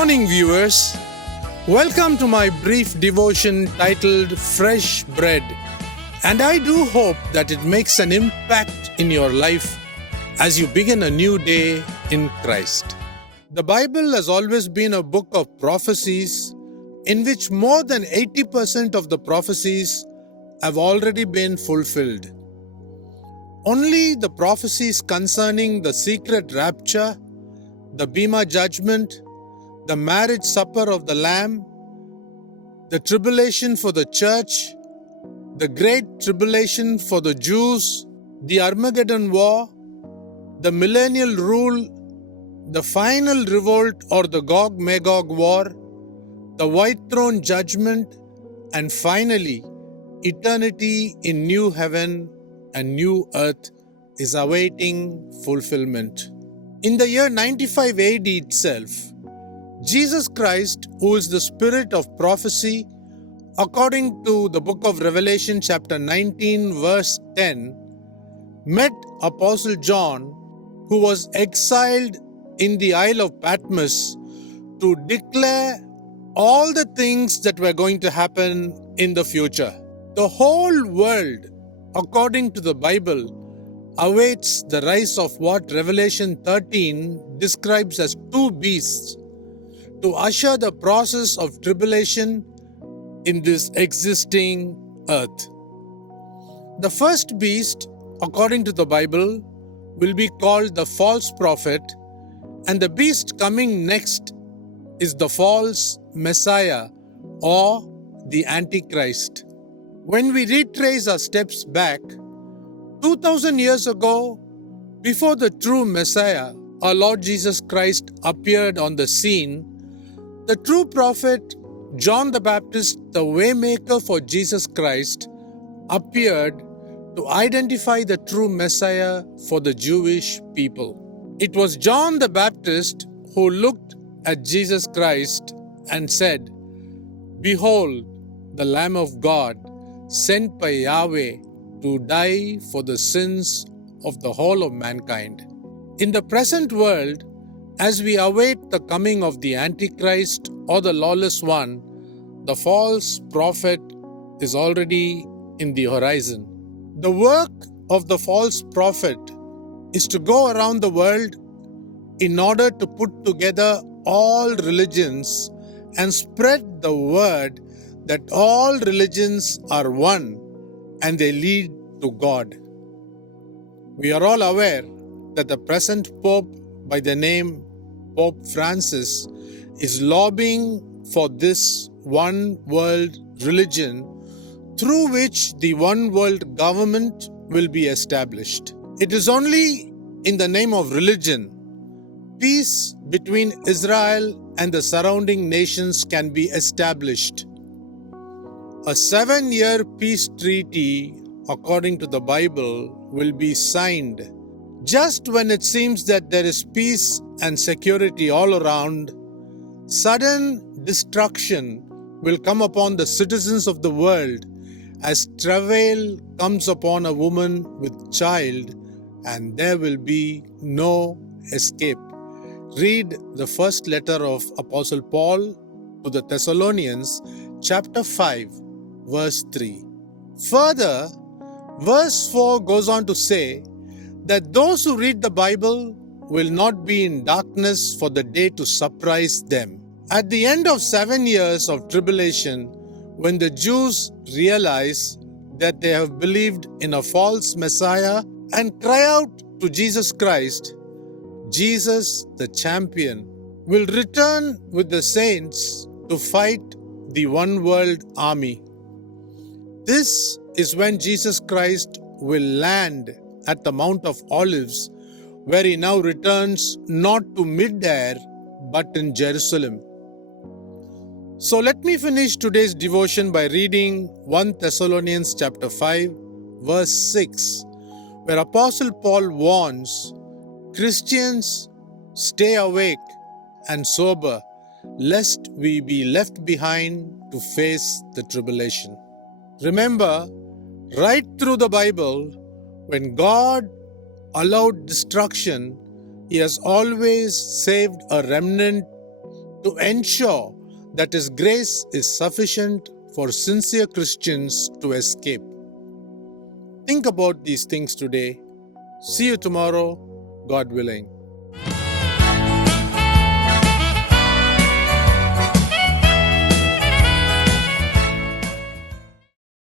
morning, viewers. Welcome to my brief devotion titled Fresh Bread. And I do hope that it makes an impact in your life as you begin a new day in Christ. The Bible has always been a book of prophecies in which more than 80% of the prophecies have already been fulfilled. Only the prophecies concerning the secret rapture, the Bema judgment, the marriage supper of the Lamb, the tribulation for the church, the great tribulation for the Jews, the Armageddon war, the millennial rule, the final revolt or the Gog-Magog war, the white throne judgment, and finally, eternity in new heaven and new earth is awaiting fulfillment. In the year 95 AD itself, Jesus Christ, who is the spirit of prophecy, according to the book of Revelation chapter 19 verse 10, met Apostle John, who was exiled in the Isle of Patmos to declare all the things that were going to happen in the future. The whole world, according to the Bible, awaits the rise of what Revelation 13 describes as two beasts to usher the process of tribulation in this existing earth. The first beast, according to the Bible, will be called the false prophet, and the beast coming next is the false Messiah or the Antichrist. When we retrace our steps back, 2000 years ago, before the true Messiah, our Lord Jesus Christ, appeared on the scene, the true prophet John the Baptist, the waymaker for Jesus Christ, appeared to identify the true Messiah for the Jewish people. It was John the Baptist who looked at Jesus Christ and said, "Behold, the Lamb of God, sent by Yahweh to die for the sins of the whole of mankind." In the present world, as we await the coming of the Antichrist or the lawless one, the false prophet is already in the horizon. The work of the false prophet is to go around the world in order to put together all religions and spread the word that all religions are one and they lead to God. We are all aware that the present Pope by the name Pope Francis is lobbying for this one world religion through which the one world government will be established. It is only in the name of religion peace between Israel and the surrounding nations can be established. A 7-year peace treaty, according to the Bible, will be signed. Just when it seems that there is peace and security all around, sudden destruction will come upon the citizens of the world as travail comes upon a woman with child, and there will be no escape. Read the first letter of Apostle Paul to the Thessalonians, chapter 5, verse 3. Further, verse 4 goes on to say that those who read the Bible will not be in darkness for the day to surprise them. At the end of 7 years of tribulation, when the Jews realize that they have believed in a false Messiah and cry out to Jesus Christ, Jesus, the champion, will return with the saints to fight the one world army. This is when Jesus Christ will land at the Mount of Olives, where he now returns not to mid-air but in Jerusalem. So let me finish today's devotion by reading 1 Thessalonians chapter 5 verse 6, where Apostle Paul warns Christians, stay awake and sober, lest we be left behind to face the tribulation. Remember, right through the Bible, when God allowed destruction, He has always saved a remnant to ensure that His grace is sufficient for sincere Christians to escape. Think about these things today. See you tomorrow, God willing.